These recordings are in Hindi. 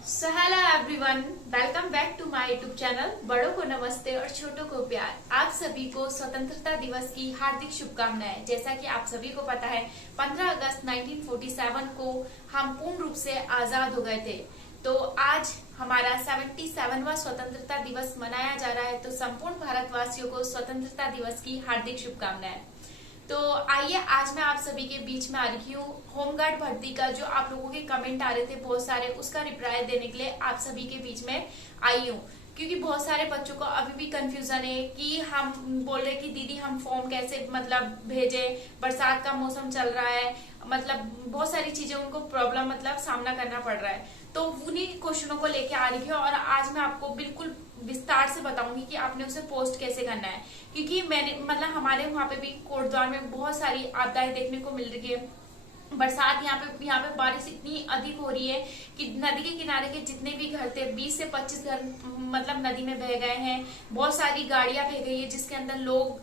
So hello everyone, welcome back to my YouTube channel. बड़ों को नमस्ते और छोटों को प्यार। आप सभी को स्वतंत्रता दिवस की हार्दिक शुभकामनाएं। जैसा कि आप सभी को पता है, 15 अगस्त 1947 को हम पूर्ण रूप से आजाद हो गए थे। तो आज हमारा 77वां स्वतंत्रता दिवस मनाया जा रहा है। तो संपूर्ण भारतवासियों को स्वतंत्रता दिवस की हार्दिक शुभकामनाएं। तो आइए, आज मैं आप सभी के बीच में आ रही हूँ होमगार्ड भर्ती का जो आप लोगों के कमेंट आ रहे थे बहुत सारे, उसका रिप्लाई देने के लिए आप सभी के बीच में आई हूँ। क्योंकि बहुत सारे बच्चों को अभी भी कंफ्यूजन है कि हम बोल रहे कि दीदी हम फॉर्म कैसे भेजे, बरसात का मौसम चल रहा है, बहुत सारी चीजें उनको प्रॉब्लम सामना करना पड़ रहा है। तो उन्हीं क्वेश्चनों को लेके आ रही है और आज मैं आपको बिल्कुल विस्तार से बताऊंगी कि आपने उसे पोस्ट कैसे करना है। क्योंकि मैंने हमारे वहाँ पे भी कोटद्वार में बहुत सारी आपदाएं देखने को मिल रही है। बरसात यहाँ पे बारिश इतनी अधिक हो रही है कि नदी के किनारे के जितने भी घर थे 20 से 25 घर नदी में बह गए हैं। बहुत सारी गाड़ियां बह गई है जिसके अंदर लोग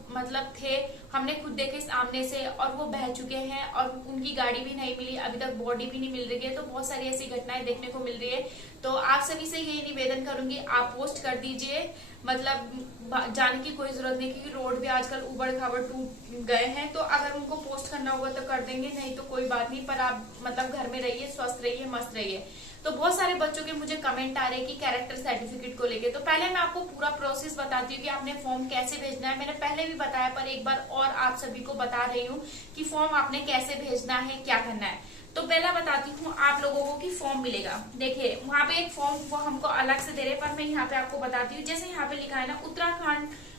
थे, हमने खुद देखे सामने से, और वो बह चुके हैं और उनकी गाड़ी भी नहीं मिली, अभी तक बॉडी भी नहीं मिल रही है। तो बहुत सारी ऐसी घटनाएं देखने को मिल रही है। तो आप सभी से यही निवेदन करूंगी, आप पोस्ट कर दीजिए। जाने की कोई जरूरत नहीं, क्योंकि रोड भी आजकल उबड़ खाबड़ टूट गए हैं। तो अगर उनको पोस्ट करना होगा तो कर देंगे, नहीं तो कोई बात नहीं। पर आप घर में रहिए, स्वस्थ रहिए, मस्त रहिए। तो बहुत सारे बच्चों के मुझे कमेंट आ रहे हैं कि कैरेक्टर सर्टिफिकेट को लेके। तो पहले मैं आपको पूरा प्रोसेस बताती हूँ कि आपने फॉर्म कैसे भेजना है। मैंने पहले भी बताया, पर एक बार और आप सभी को बता रही हूँ कि फॉर्म आपने कैसे भेजना है, क्या करना है। तो पहला बताती हूँ आप लोगों को कि फॉर्म मिलेगा। देखिए, वहां पे एक फॉर्म वो हमको अलग से दे रहे हैं, पर मैं यहाँ पे आपको बताती हूँ। जैसे यहाँ पे लिखा है ना,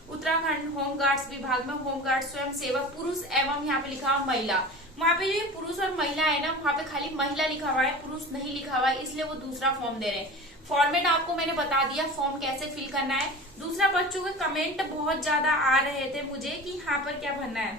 उत्तराखंड होमगार्ड्स विभाग में होमगार्ड स्वयं सेवक पुरुष एवं यहाँ पे लिखा हुआ महिला। वहाँ पे जो पुरुष और महिला है ना, वहाँ पे खाली महिला लिखा हुआ है, पुरुष नहीं लिखा हुआ है, इसलिए वो दूसरा फॉर्म दे रहे हैं। फॉर्मेट आपको मैंने बता दिया फॉर्म कैसे फिल करना है। दूसरा, बच्चों के कमेंट बहुत ज्यादा आ रहे थे मुझे कि यहाँ पर क्या भरना है।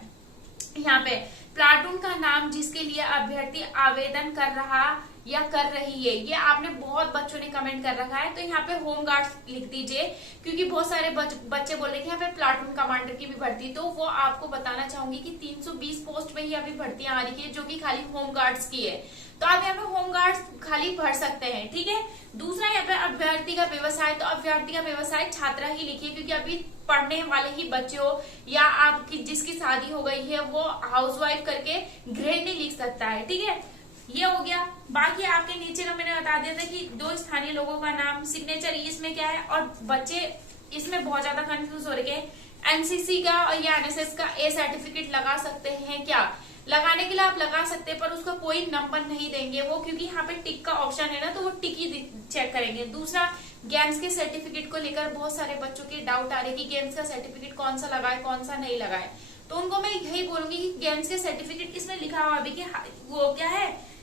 यहाँ पे प्लाटून का नाम जिसके लिए अभ्यर्थी आवेदन कर रहा या कर रही है, ये आपने बहुत बच्चों ने कमेंट कर रखा है। तो यहाँ पे होमगार्ड लिख दीजिए, क्योंकि बहुत सारे बच्चे बोल रहे हैं यहाँ पे प्लाटून कमांडर की भी भर्ती। तो वो आपको बताना चाहूंगी कि 320 पोस्ट में ही अभी भर्तियां आ रही है, जो कि खाली होमगार्ड्स की है। तो आप यहाँ पे होमगार्ड्स खाली भर सकते हैं, ठीक है। दूसरा, यहाँ पे अभ्यर्थी का व्यवसाय, तो अभ्यर्थी का व्यवसाय छात्रा ही लिखिए, क्योंकि अभी पढ़ने वाले ही बच्चे हो या आपकी जिसकी शादी हो गई है वो हाउसवाइफ करके गृहिणी लिख सकता है, ठीक है। ये हो गया। बाकी आपके नीचे का मैंने बता दिया था कि 2 स्थानीय लोगों का नाम, सिग्नेचर, इसमें क्या है। और बच्चे इसमें बहुत ज्यादा कंफ्यूज हो रहे हैं, एनसीसी का या एनएसएस का ए सर्टिफिकेट लगा सकते हैं क्या। लगाने के लिए आप लगा सकते हैं, पर उसका कोई नंबर नहीं देंगे वो, क्योंकि यहाँ पे टिक का ऑप्शन है ना, तो वो टिक ही चेक करेंगे। दूसरा, गेम्स के सर्टिफिकेट को लेकर बहुत सारे बच्चों के डाउट आ रहे हैं कि गेम्स का सर्टिफिकेट कौन सा लगाए, कौन सा नहीं लगाए। तो उनको मैं यही बोलूंगी कि गेम्स के सर्टिफिकेट इसमें लिखा हुआ अभी कि वो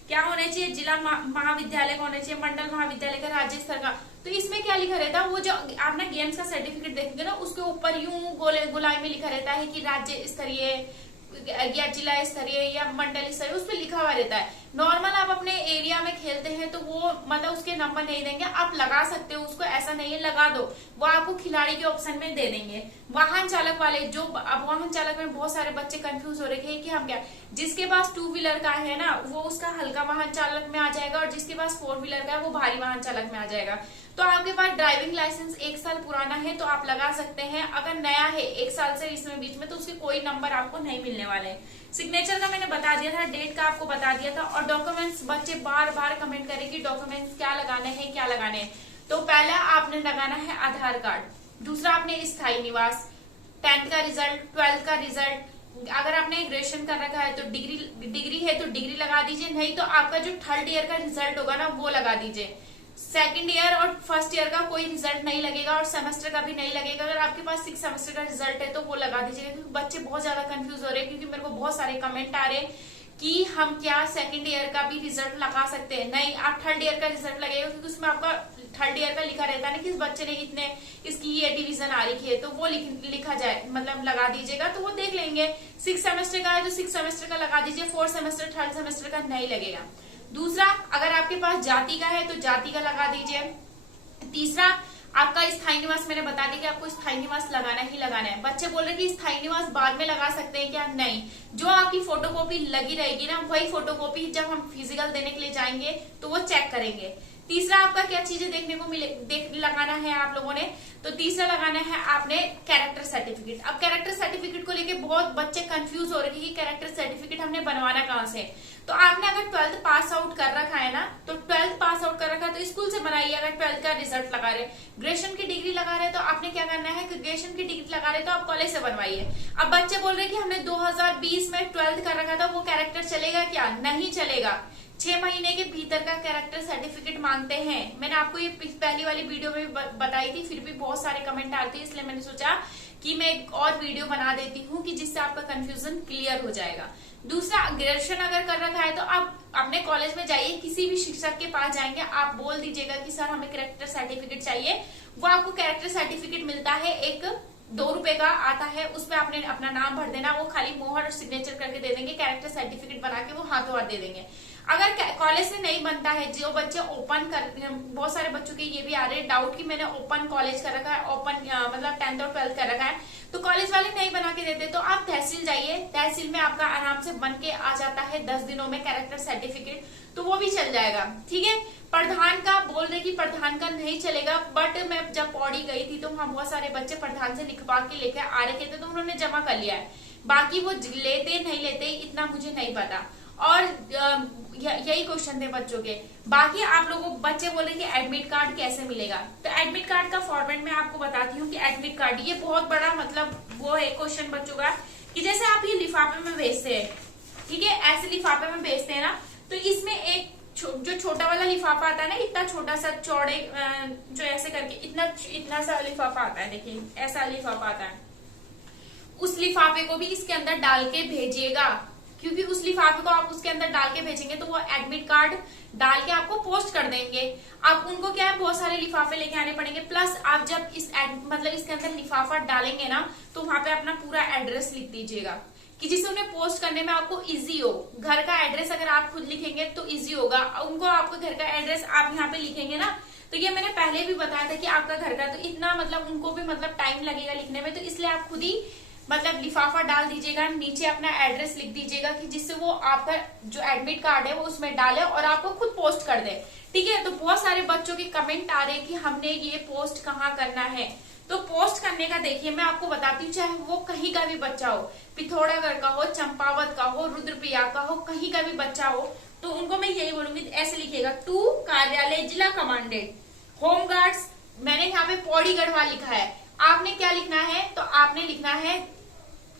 क्या होना चाहिए, जिला महाविद्यालय का होना चाहिए, मंडल महाविद्यालय का, राज्य स्तर का। तो इसमें क्या लिखा रहता है, वो जो आपने गेम्स का सर्टिफिकेट देखेंगे ना, उसके ऊपर यूं गोलाई में लिखा रहता है कि राज्य स्तरीय या जिला स्तरीय या मंडल स्तरीय, उस पर लिखा हुआ रहता है। नॉर्मल आप अपने एरिया में खेलते हैं तो वो उसके नंबर नहीं देंगे, आप लगा सकते हो उसको, ऐसा नहीं है, लगा दो, वो आपको खिलाड़ी के ऑप्शन में दे देंगे। वाहन चालक वाले, जो अब वाहन चालक में बहुत सारे बच्चे कंफ्यूज हो रहे हैं कि हम क्या, जिसके पास 2 व्हीलर का है ना, वो उसका हल्का वाहन चालक में आ जाएगा, और जिसके पास 4 व्हीलर का है वो भारी वाहन चालक में आ जाएगा। तो आपके पास ड्राइविंग लाइसेंस 1 साल पुराना है तो आप लगा सकते हैं। अगर नया है 1 साल से इसमें बीच में, तो उसके कोई नंबर आपको नहीं मिलने वाले हैं। सिग्नेचर का मैंने बता दिया था, डेट का आपको बता दिया था। और डॉक्यूमेंट्स, बच्चे बार बार कमेंट करें कि डॉक्यूमेंट्स क्या लगाने हैं, क्या लगाने हैं। तो पहला आपने लगाना है आधार कार्ड। दूसरा, आपने स्थायी निवास, 10th का रिजल्ट, 12th का रिजल्ट। अगर आपने ग्रेजुएशन कर रखा है तो डिग्री है तो डिग्री लगा दीजिए, नहीं तो आपका जो 3rd ईयर का रिजल्ट होगा ना वो लगा दीजिए। 2nd ईयर और 1st ईयर का कोई रिजल्ट नहीं लगेगा, और सेमेस्टर का भी नहीं लगेगा। अगर आपके पास 6 सेमेस्टर का रिजल्ट है तो वो लगा दीजिएगा, क्योंकि बच्चे बहुत ज्यादा कंफ्यूज हो रहे हैं। क्योंकि मेरे को बहुत सारे कमेंट आ रहे हैं कि हम क्या 2nd ईयर का भी रिजल्ट लगा सकते हैं। नहीं, आप 3rd ईयर का रिजल्ट लगेगा, क्योंकि उसमें आपका 3rd ईयर का लिखा रहता है ना कि इस बच्चे ने इसकी ये डिवीजन आ रही है, तो वो लिखा जाए, लगा दीजिएगा, तो वो देख लेंगे। 6 सेमेस्टर का है तो 6 सेमेस्टर का लगा दीजिए, 4th सेमेस्टर 3rd सेमेस्टर का नहीं लगेगा। दूसरा, अगर आपके पास जाति का है तो जाति का लगा दीजिए। तीसरा, आपका स्थायी निवास, मैंने बता दिया कि आपको स्थायी निवास लगाना ही लगाना है। बच्चे बोल रहे हैं कि स्थायी निवास बाद में लगा सकते हैं क्या, नहीं, जो आपकी फोटोकॉपी लगी रहेगी ना, वही फोटोकॉपी जब हम फिजिकल देने के लिए जाएंगे तो वो चेक करेंगे। तीसरा आपका क्या चीजें देखने को मिले लगाना है आप लोगों ने, तो तीसरा लगाना है आपने कैरेक्टर सर्टिफिकेट। अब कैरेक्टर सर्टिफिकेट को लेके बहुत बच्चे कंफ्यूज हो रहे हैं कि कैरेक्टर सर्टिफिकेट हमने बनवाना कहाँ से। तो आपने अगर 12th पास आउट कर रखा है ना, तो 12th पास आउट कर रखा है तो स्कूल से बनाइए। अगर 12th का रिजल्ट लगा रहे, ग्रेजुएशन की डिग्री लगा रहे, तो आपने क्या करना है कि ग्रेजुएशन की डिग्री लगा रहे तो आप कॉलेज से बनवाइए। अब बच्चे बोल रहे हैं कि हमने 2020 में 12th कर रखा था, वो कैरेक्टर चलेगा क्या? नहीं चलेगा। 6 महीने के भीतर का कैरेक्टर सर्टिफिकेट मांगते हैं। मैंने आपको ये पहली वाली वीडियो में बताई थी, फिर भी बहुत सारे कमेंट आते हैं, इसलिए मैंने सोचा कि मैं एक और वीडियो बना देती हूँ कि जिससे आपका कंफ्यूजन क्लियर हो जाएगा। दूसरा, ग्रेजुएशन अगर कर रखा है तो आप अपने कॉलेज में जाइए, किसी भी शिक्षक के पास जाएंगे, आप बोल दीजिएगा कि सर हमें कैरेक्टर सर्टिफिकेट चाहिए। वो आपको कैरेक्टर सर्टिफिकेट मिलता है, एक 2 रुपए का आता है, उसमें आपने अपना नाम भर देना, वो खाली मोहर और सिग्नेचर करके दे देंगे, कैरेक्टर सर्टिफिकेट बना के वो हाथों हाथ दे देंगे। अगर कॉलेज से नहीं बनता है, जो बच्चे ओपन कर, बहुत सारे बच्चों के ये भी आ रहे हैं डाउट कि मैंने ओपन कॉलेज कर रखा है, ओपन मतलब 10th और 12th कर रखा है, तो कॉलेज वाले नहीं बना के देते, तो आप तहसील जाइए, तहसील में आपका आराम से बन के आ जाता है 10 दिनों में कैरेक्टर सर्टिफिकेट, तो वो भी चल जाएगा। ठीक है, प्रधान का बोल रहे कि प्रधान का नहीं चलेगा, बट मैं जब पौड़ी गई थी तो वहां बहुत सारे बच्चे प्रधान से लिखवा के लेकर आ रखे थे, तो उन्होंने जमा कर लिया है। बाकी वो लेते नहीं लेते इतना मुझे नहीं पता। और यही क्वेश्चन थे बच्चों के। बाकी आप लोगों बच्चे बोले कि एडमिट कार्ड कैसे मिलेगा, तो एडमिट कार्ड का फॉर्मेट मैं आपको बताती हूँ कि एडमिट कार्ड ये बहुत बड़ा मतलब वो है क्वेश्चन बच्चों का, कि जैसे आप ये लिफाफे में भेजते हैं, ठीक है, ऐसे लिफाफे में भेजते हैं ना, तो इसमें एक जो छोटा वाला लिफाफा आता है ना, इतना छोटा सा चौड़े जो ऐसे करके इतना सा लिफाफा आता है, देखिए ऐसा लिफाफा आता है, उस लिफाफे को भी इसके अंदर डाल के भेजिएगा, क्योंकि उस लिफाफे को आप उसके अंदर डाल के भेजेंगे तो वो एडमिट कार्ड डाल के आपको पोस्ट कर देंगे। आप उनको क्या है, बहुत सारे लिफाफे लेके आने पड़ेंगे, प्लस आप जब मतलब इसके अंदर लिफाफा डालेंगे ना, तो वहां पे अपना पूरा एड्रेस लिख दीजिएगा, कि जिससे उन्हें पोस्ट करने में आपको इजी हो। घर का एड्रेस अगर आप खुद लिखेंगे तो इजी होगा, उनको आपको घर का एड्रेस आप यहाँ पे लिखेंगे ना, तो ये मैंने पहले भी बताया था कि आपका घर का, तो इतना मतलब उनको भी मतलब टाइम लगेगा लिखने में, तो इसलिए आप खुद ही मतलब लिफाफा डाल दीजिएगा, नीचे अपना एड्रेस लिख दीजिएगा, कि जिससे वो आपका जो एडमिट कार्ड है वो उसमें डाले और आपको खुद पोस्ट कर दे। ठीक है, तो बहुत सारे बच्चों के कमेंट आ रहे हैं कि हमने ये पोस्ट कहाँ करना है, तो पोस्ट करने का देखिए मैं आपको बताती हूँ, चाहे वो कहीं का भी बच्चा हो, पिथौरागढ़ का हो, चंपावत का हो, रुद्रप्रयाग का हो, कहीं का भी बच्चा हो, तो उनको मैं यही बोलूंगी, ऐसे लिखिएगा, टू कार्यालय जिला कमांडेंट होमगार्ड्स। मैंने यहाँ पे पौड़ी गढ़वाल लिखा है, आपने क्या लिखना है, तो आपने लिखना है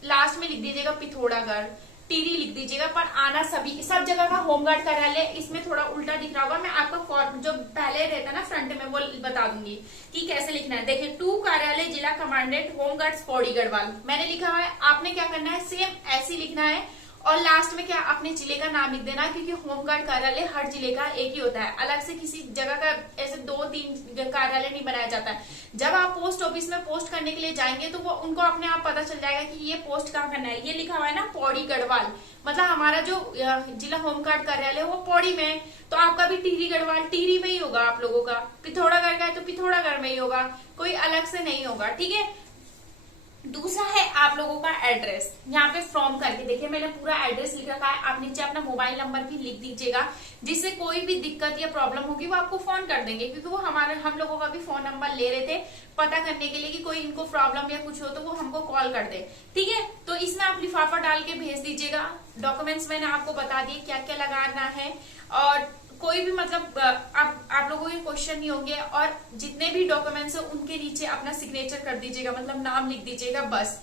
लास्ट में लिख दीजिएगा पिथौरागढ़, टीरी लिख दीजिएगा, पर आना सब जगह का होमगार्ड कार्यालय। इसमें थोड़ा उल्टा दिख रहा होगा, मैं आपका फॉर्म जो पहले रहता है ना फ्रंट में वो बता दूंगी कि कैसे लिखना है। देखिए, टू कार्यालय जिला कमांडेंट होमगार्ड्स पौड़ी गढ़वाल मैंने लिखा हुआ है, आपने क्या करना है, सेम ऐसे ही लिखना है, और लास्ट में क्या अपने जिले का नाम लिख देना, क्योंकि होमगार्ड कार्यालय हर जिले का एक ही होता है, अलग से किसी जगह का ऐसे 2-3 कार्यालय नहीं बनाया जाता है। जब आप पोस्ट ऑफिस में पोस्ट करने के लिए जाएंगे तो वो उनको अपने आप पता चल जाएगा कि ये पोस्ट कहाँ करना है। ये लिखा हुआ है ना पौड़ी गढ़वाल, मतलब हमारा जो जिला होमगार्ड कार्यालय वो पौड़ी में है, तो आपका भी टिहरी गढ़वाल टिहरी में ही होगा आप लोगों का, पिथौरागढ़ का है तो पिथौरागढ़ में ही होगा, कोई अलग से नहीं होगा। ठीक है, दूसरा है आप लोगों का एड्रेस। यहाँ पे फ्रॉम करके देखिए मैंने पूरा एड्रेस लिख रखा है, आप नीचे अपना मोबाइल नंबर भी लिख दीजिएगा, जिससे कोई भी दिक्कत या प्रॉब्लम होगी वो आपको फोन कर देंगे, क्योंकि वो हम लोगों का भी फोन नंबर ले रहे थे पता करने के लिए कि कोई इनको प्रॉब्लम या कुछ हो तो वो हमको कॉल कर दे। ठीक है, तो इसमें आप लिफाफा डाल के भेज दीजिएगा। डॉक्यूमेंट्स मैंने आपको बता दिए क्या क्या लगाना है, और कोई भी मतलब आप लोगों के क्वेश्चन नहीं होंगे, और जितने भी डॉक्यूमेंट्स है उनके नीचे अपना सिग्नेचर कर दीजिएगा, मतलब नाम लिख दीजिएगा, बस।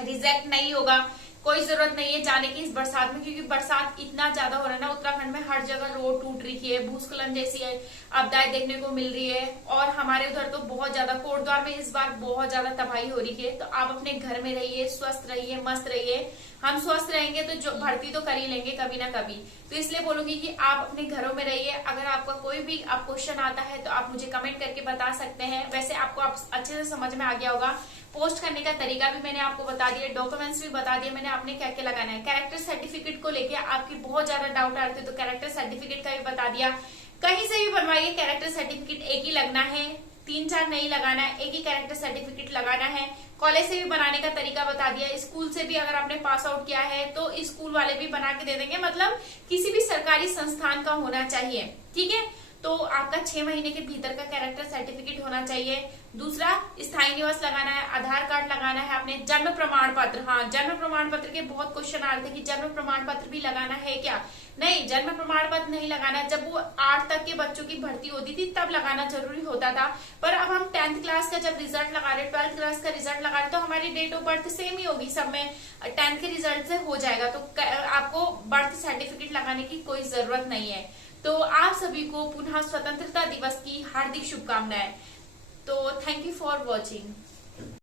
रिजेक्ट नहीं होगा, कोई जरूरत नहीं है जाने की इस बरसात में, क्योंकि बरसात इतना ज्यादा हो रहा है ना उत्तराखंड में, हर जगह रोड टूट रही है, भूस्खलन जैसी आपदाएं देखने को मिल रही है, और हमारे उधर तो बहुत ज्यादा कोटद्वार में इस बार बहुत ज्यादा तबाही हो रही है। तो आप अपने घर में रहिए, स्वस्थ रहिए, मस्त रहिए। हम स्वस्थ रहेंगे तो जो भर्ती तो कर ही लेंगे कभी ना कभी, तो इसलिए बोलूंगी कि आप अपने घरों में रहिए। अगर आपका कोई भी क्वेश्चन आता है तो आप मुझे कमेंट करके बता सकते हैं। वैसे आपको अच्छे से समझ में आ गया होगा, पोस्ट करने का तरीका भी मैंने आपको बता दिया, डॉक्यूमेंट्स भी बता दिए मैंने, आपने क्या क्या लगाना है। कैरेक्टर सर्टिफिकेट को लेके आपकी बहुत ज्यादा डाउट आ रहे थे, तो कैरेक्टर सर्टिफिकेट का भी बता दिया। कहीं से भी बनवाइए, कैरेक्टर सर्टिफिकेट एक ही लगना है, 3-4 नहीं लगाना है, एक ही कैरेक्टर सर्टिफिकेट लगाना है। कॉलेज से भी बनाने का तरीका बता दिया, स्कूल से भी अगर आपने पास आउट किया है तो स्कूल वाले भी बना के दे देंगे, मतलब किसी भी सरकारी संस्थान का होना चाहिए। ठीक है, तो आपका 6 महीने के भीतर का कैरेक्टर सर्टिफिकेट होना चाहिए। दूसरा, स्थायी निवास लगाना है, आधार कार्ड लगाना है, अपने जन्म प्रमाण पत्र। हाँ, जन्म प्रमाण पत्र के बहुत क्वेश्चन आ रहे थे कि जन्म प्रमाण पत्र भी लगाना है क्या? नहीं, जन्म प्रमाण पत्र नहीं लगाना है। जब वो 8 तक के बच्चों की भर्ती होती थी तब लगाना जरूरी होता था, पर अब हम 10th क्लास का जब रिजल्ट लगा रहे, 12th क्लास का रिजल्ट लगा रहे, तो हमारी डेट ऑफ बर्थ सेम ही होगी, सब में 10th के रिजल्ट से हो जाएगा, तो आपको बर्थ सर्टिफिकेट लगाने की कोई जरूरत नहीं है। तो आप सभी को पुनः स्वतंत्रता दिवस की हार्दिक शुभकामनाएं। तो थैंक यू फॉर वॉचिंग।